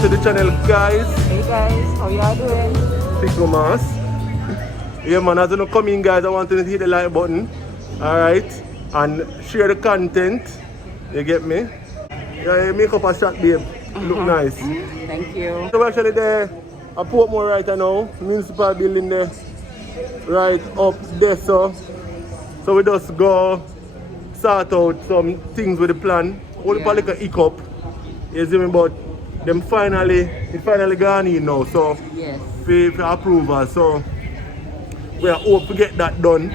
to the channel, guys. Hey guys, how y'all doing? Pickle Mass. Yeah, man, as you come in, guys, I want you to hit the like button. Alright? And share the content. You get me? Yeah, you make up a shot, babe. Look nice. Thank you. So we're actually there at Portmore right now. Municipal building there. Right up there, so we just go sort out some things with the plan. Only for like a hiccup. You see me, but it finally gone in now. So Yes. for approval. So we are hope to get that done.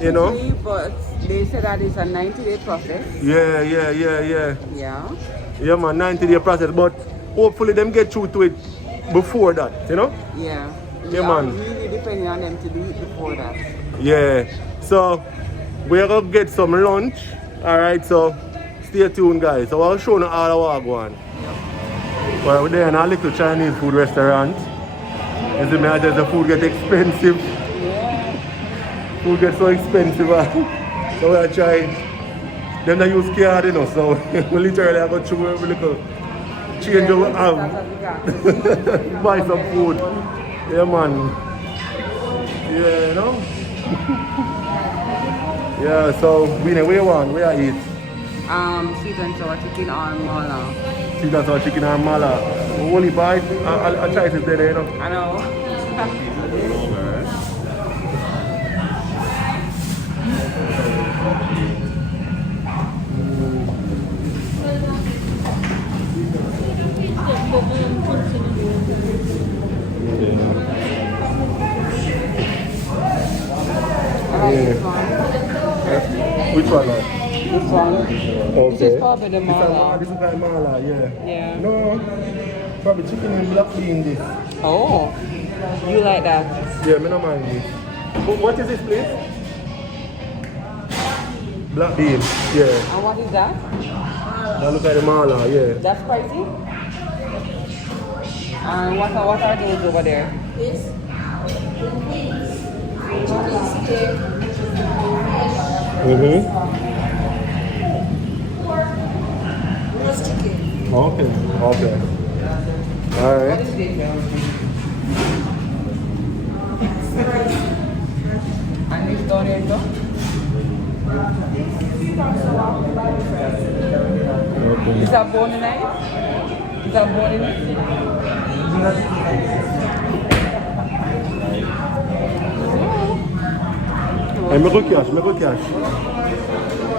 You know? But they said that it's a 90-day process. Yeah. Yeah. Yeah, man, 90-day process. But hopefully them get through to it before that, you know? Yeah. Yeah, man. Really depending on them to do it before that. Yeah. So we're gonna get some lunch. Alright, so stay tuned, guys. So I'll show you all our going. Well, we're there in a little Chinese food restaurant. You see me, I just the food get expensive. Yeah. Food get so expensive. So we're trying. Them that use card, you know, so we literally have to through every little change we have. Buy some food. Yeah, man. Yeah, you know? Yeah, so we know where one, where I eat. Sweet and sour chicken or mala. Sweet and sour chicken and mala. Only buy, I'll try it there, you know. I know. Which one? This one. Okay. This is probably the mala. This is like mala, yeah. Yeah. No, probably chicken and black bean this. Oh, you like that? Yeah, me not mind this. What is this, please? Black bean, yeah. And what is that? Now look at the mala, yeah. That's spicy? And what are those over there? This chicken steak. Roast chicken. Okay. Alright. What is this? And this down here too? Okay. Is that bone in it? Is that bone in it? Hey, make a cash.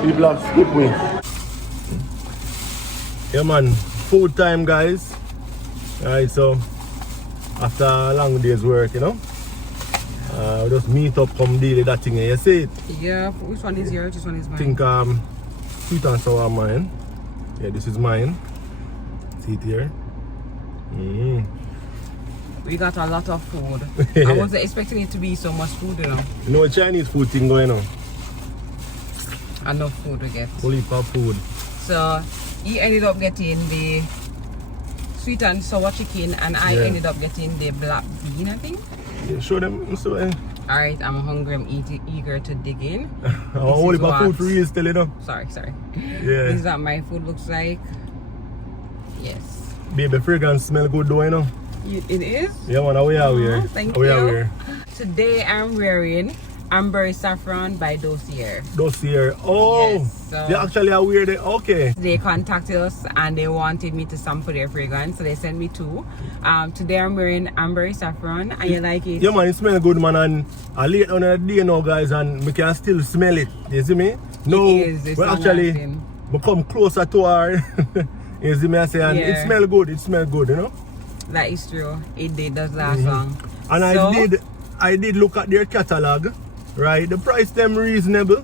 People have skip me. Yeah, man. Food time, guys. Alright, so after a long day's work, you know, we just meet up, come deal with that thing. You see it? Yeah, which one is yours? Which one is I mine? think sweet and sour mine. Yeah, this is mine. See it here. We got a lot of food. I wasn't expecting it to be so much food, you know. You know a Chinese food thing going on? Enough food we get. Only for food. So he ended up getting the sweet and sour chicken, and I ended up getting the black bean, I think. Yeah, show them. So, Alright, I'm hungry, I'm eager to dig in. only for food for real still, you know? Sorry. Yeah. This is what my food looks like. Yes. Baby, fragrance smell good though, you know? It is? Yeah, man, we are here. Thank we you. are here. Today I'm wearing Amber Saffron by Dossier. Dossier. Oh, Yes, so they actually are weird. Okay. they contacted us and they wanted me to sample their fragrance, so they sent me two. Today I'm wearing Amber Saffron, and you like it? Yeah, man, it smells good, man. And I late on the day now, guys, and we can still smell it. You see me? No, It is. It's we not actually lasting. become closer to her. You see me? I say, and it Yeah. smells good. It smells good, you know? That is true. It does last long. And So, I did look at their catalog, right? The price them reasonable,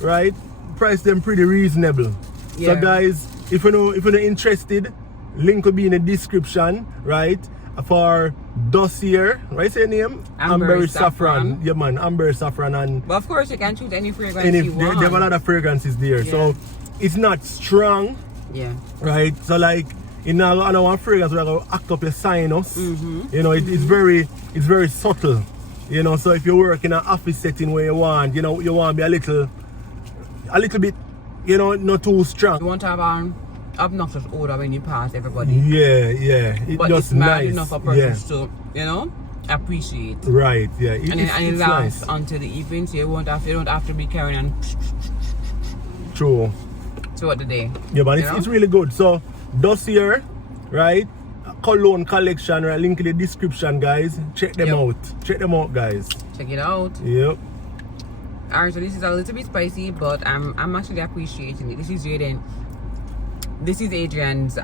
right? Price them pretty reasonable. Yeah. So guys, if you're interested, link will be in the description, right? For Dossier, right? Say your name? Amber Saffron. Yeah, man, Amber Saffron, and but of course you can choose any fragrance and if you they want. have a lot of fragrances there, Yeah. so it's not strong, Yeah. right? So like, in a one fragrance we're gonna act up your sinus. You know, it's very subtle. You know, so if you work in an office setting where you want to be a little bit, you know, not too strong. You want to have obnoxious odor when you pass everybody. Yeah, yeah. It But just it's mild nice. enough for persons to, you know, appreciate. Right, yeah. And it lasts until the evening, so you don't have to be carrying on True. throughout the day. Yeah, but it's really good. So, dossier, right? Cologne collection, right? Link in the description, guys. Check them out. Check them out, guys. Check it out. Yep. Alright, so this is a little bit spicy, but I'm actually appreciating it. This is Adrian's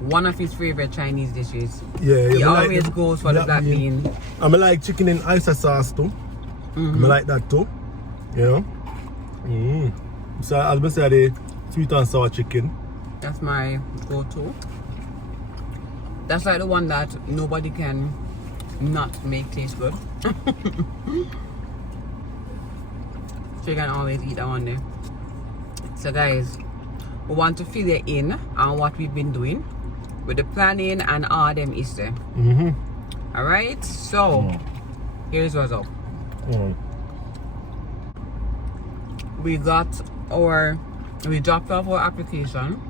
one of his favorite Chinese dishes. Yeah, he like always goes for the black bean. I like chicken in oyster sauce too. I like that too. You know. So as I said, the sweet and sour chicken. That's my go-to. That's like the one that nobody can not make taste good. So you can always eat that one there. So guys, we want to fill you in on what we've been doing with the planning and all them is there. Alright, so here's what's up. We dropped off our application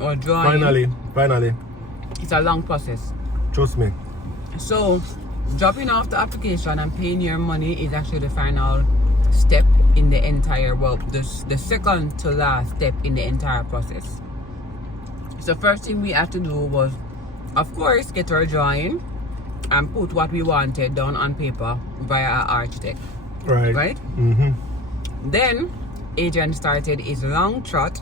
or drawing. Finally. It's a long process. Trust me. So dropping off the application and paying your money is actually the final step in the entire, the second to last step in the entire process. So first thing we had to do was, of course, get our drawing and put what we wanted down on paper via our architect. Right? Then Adrian started his long trot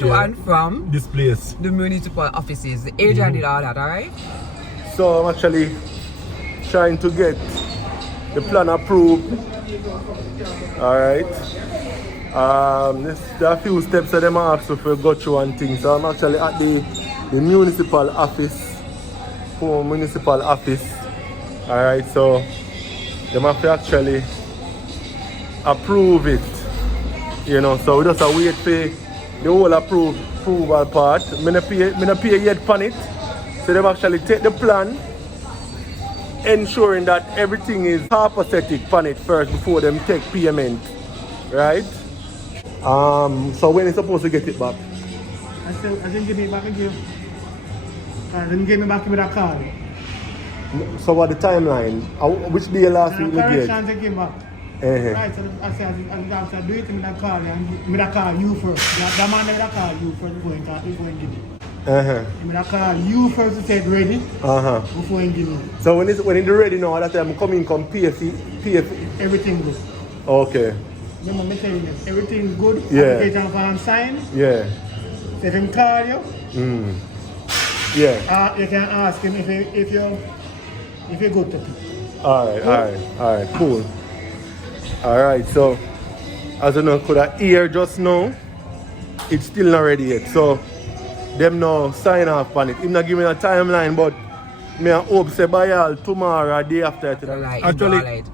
to and from this place, the municipal offices. Adrian did all that, alright? So I'm actually trying to get the plan approved. Alright. There are a few steps that them ask if we go through and things. So I'm actually at the municipal office. Municipal office. Alright, so they have to actually approve it. You know, so we just wait for the whole approval part. I don't pay yet on it. So they actually take the plan, ensuring that everything is apathetic on it first before them take payment. Right? So when is supposed to get it back? I didn't give it back again. I didn't give me back with a card. So what the timeline? Which day last week we get? Correction came back. Right, so I said I do it with that card and with that card you first. The man with that card you first before you give it. With that card you first to say it ready before you give it. So when it's ready now, that time come pay everything good. Okay. Remember me telling you, everything good. Yeah. Application form signed. Yeah. They can call you. Yeah. You can ask him if you're good to it. Alright, cool. Alright, so as you know, could I hear just now, it's still not ready yet. So them now sign off on it. Him not giving a timeline, but me I hope say by all tomorrow or day after it. Actually,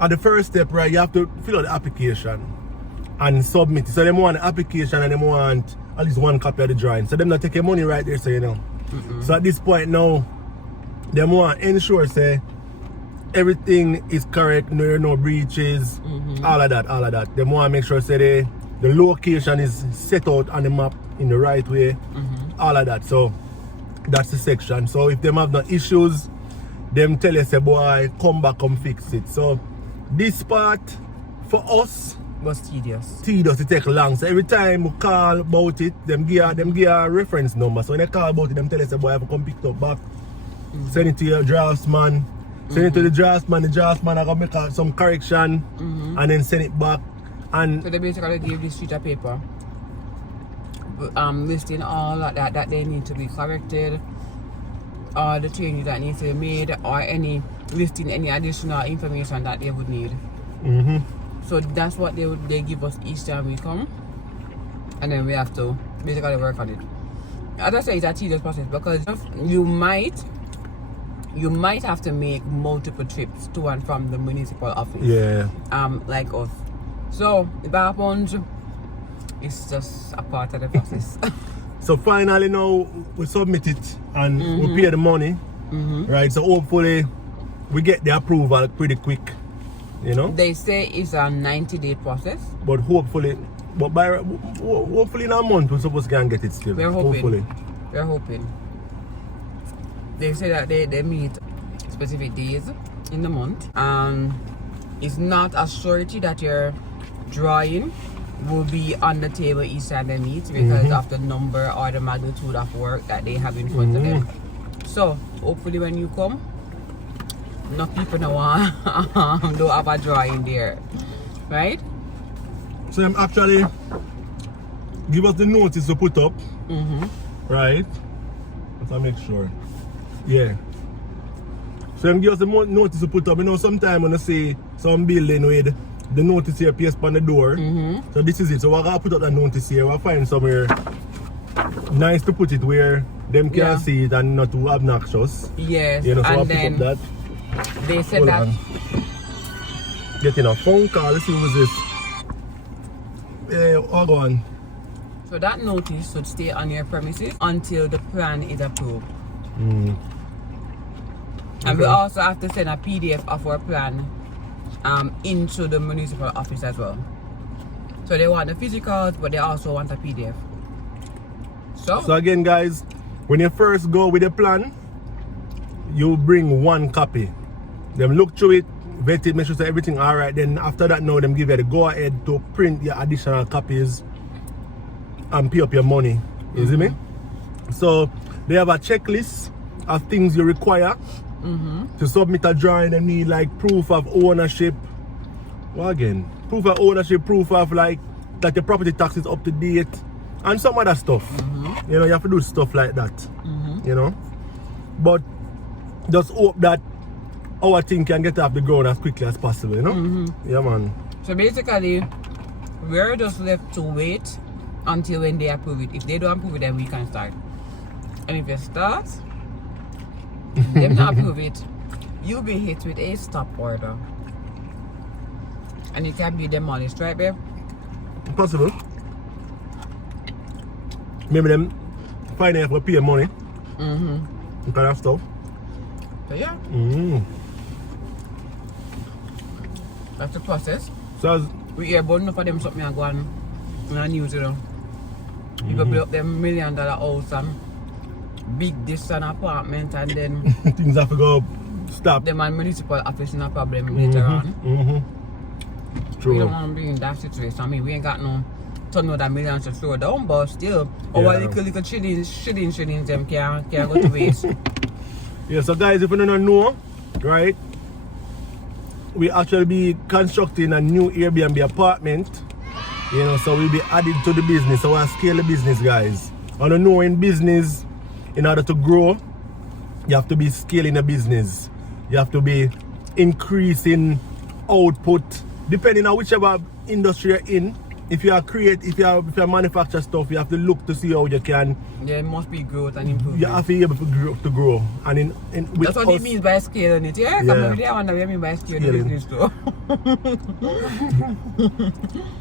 at the first step, right, you have to fill out the application and submit it. So them want the application and them want at least one copy of the drawing. So them not take your money right there, so you know. So at this point now, them want to ensure say everything is correct, no breaches, all of that. They want to make sure say the location is set out on the map in the right way, all of that. So that's the section. So if them have no issues, them tell you say boy, come back, come fix it. So this part for us was tedious. It take long. So every time we call about it, them give a reference number. So when they call about it, them tell us say boy, I have to come pick it up back, send it to your draftsman. Send it to the draftsman are gonna make some correction and then send it back. And so they basically give this sheet of paper listing all that they need to be corrected, or the changes that need to be made, or any listing any additional information that they would need. So that's what they give us each time we come, and then we have to basically work on it. As I say, it's a tedious process because you might have to make multiple trips to and from the municipal office. Yeah. Like us. So if that happens, it's just a part of the process. So finally now we submit it and we pay the money. Right. So hopefully we get the approval pretty quick. You know? They say it's a 90-day process. But hopefully But by hopefully in a month we're supposed to get it still. We're hoping. Hopefully. We're hoping. They say that they meet specific days in the month. It's not a surety that your drawing will be on the table each time they meet because of the number or the magnitude of work that they have in front of them. So hopefully when you come, enough people don't have a drawing there, right? So them actually give us the notice to put up, right? Let's make sure. Yeah. So them give us the notice to put up. You know, sometimes when I say some building with the notice here placed on the door. So this is it. So we're gonna put up that notice here. We'll find somewhere nice to put it where them can see it and not too obnoxious. Yes. You know, so and I'll then put up that. they said Hold that. on. Getting a phone call. Let's see who's this. Hold on. So that notice should stay on your premises until the plan is approved. And we also have to send a PDF of our plan into the municipal office as well. So they want the physicals, but they also want a PDF. So again, guys, when you first go with the plan, you bring one copy. Them look through it, vet it, make sure that everything alright. Then after that, now them give you the go ahead to print your additional copies and pay up your money. You see me? So they have a checklist of things you require to submit a drawing. They need like proof of ownership. Well, again, proof of ownership, proof of like that your property tax is up to date, and some other stuff. You know, you have to do stuff like that. You know, but just hope that our thing can get off the ground as quickly as possible. You know, yeah, man. So basically, we're just left to wait until when they approve it. If they don't approve it, then we can start. And if you start, them not approve it, you'll be hit with a stop order. And it can be demolished, right, babe? Possible. Maybe them find out for pay money. Kind of stuff. So yeah, that's the process. So We hear about enough of them something and go on the news, you know. People build up them $1 million house and big this and apartment, and then things have to go stop. them and municipal office in a problem later on. We True. don't want to be in that situation. I mean, we ain't got no ton of that millions to throw down, but still, our little shillings them can go to waste. Yeah, so guys, if you don't know, right, we actually be constructing a new Airbnb apartment. You know, so we'll be added to the business. So we'll scale the business, guys. I don't know, in business, in order to grow, you have to be scaling the business. You have to be increasing output, depending on whichever industry you're in. If you are if you manufacture stuff, you have to look to see how you can. There must be growth and improvement. You have to be able to grow. And with that's what it means by scaling it. Yeah, come over there, I wonder what you mean by scaling the business too.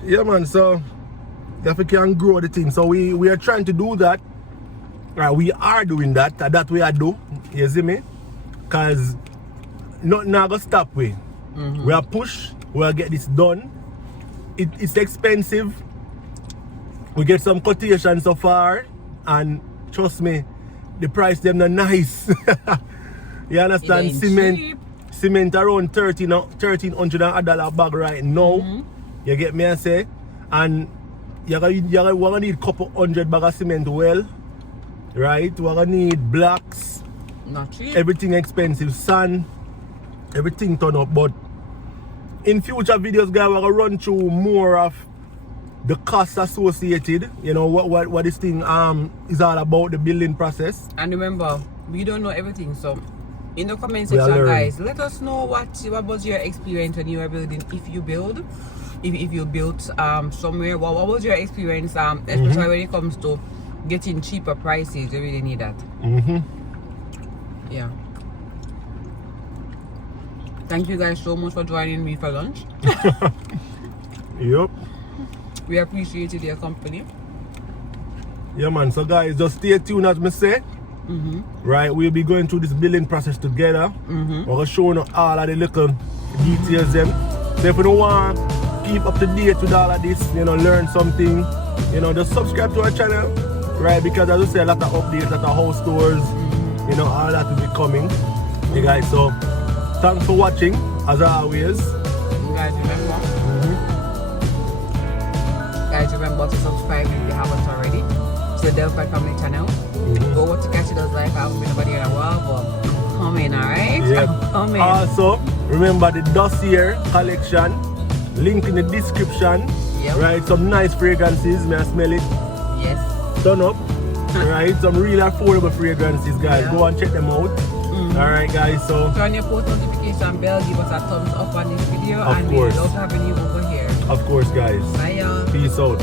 Yeah, man, so you have to can grow the thing. So we are trying to do that. We are doing that. That we are do. You see me? Because nothing not gonna stop we. We are push. We'll get this done. It's expensive. We get some quotation so far, and trust me, the price them are nice. You understand? Cement around $1,300 a bag right now. You get me? I say, and we're gonna need a couple hundred bags of cement. Well, right? We're gonna need blocks. Not cheap. Everything expensive, sand, everything turn up, but. In future videos, guys, we're gonna run through more of the costs associated. You know what this thing is all about, the building process. And remember, we don't know everything, so in the comment section, guys, let us know what was your experience when you were building. If you build, if you built somewhere, what was your experience? Especially when it comes to getting cheaper prices, you really need that. Yeah. Thank you guys so much for joining me for lunch. Yep. We appreciated your company. Yeah, man. So guys, just stay tuned as me say. Right, we'll be going through this building process together. We're gonna show you all of the little details them. So if you don't want keep up to date with all of this, you know, learn something, you know, just subscribe to our channel, right? Because as I say, a lot of updates, a lot of house tours, you know, all that will be coming. Hey guys, so thanks for watching, as always. You guys remember? Guys, remember to subscribe if you haven't already to the Delphi Family channel. Go watch Cassid's life. I haven't been over here in a while, but I'm coming, alright? Yeah. I'm coming. Also, remember the dossier collection, link in the description. Yep. Right, some nice fragrances, may I smell it? Yes. Turn up. Right, some really affordable fragrances, guys. Yeah. Go and check them out. Alright, guys, so Turn your post notification bell, give us a thumbs up on this video, Of and course. we love having you over here. of course, guys, Bye, y'all. peace out.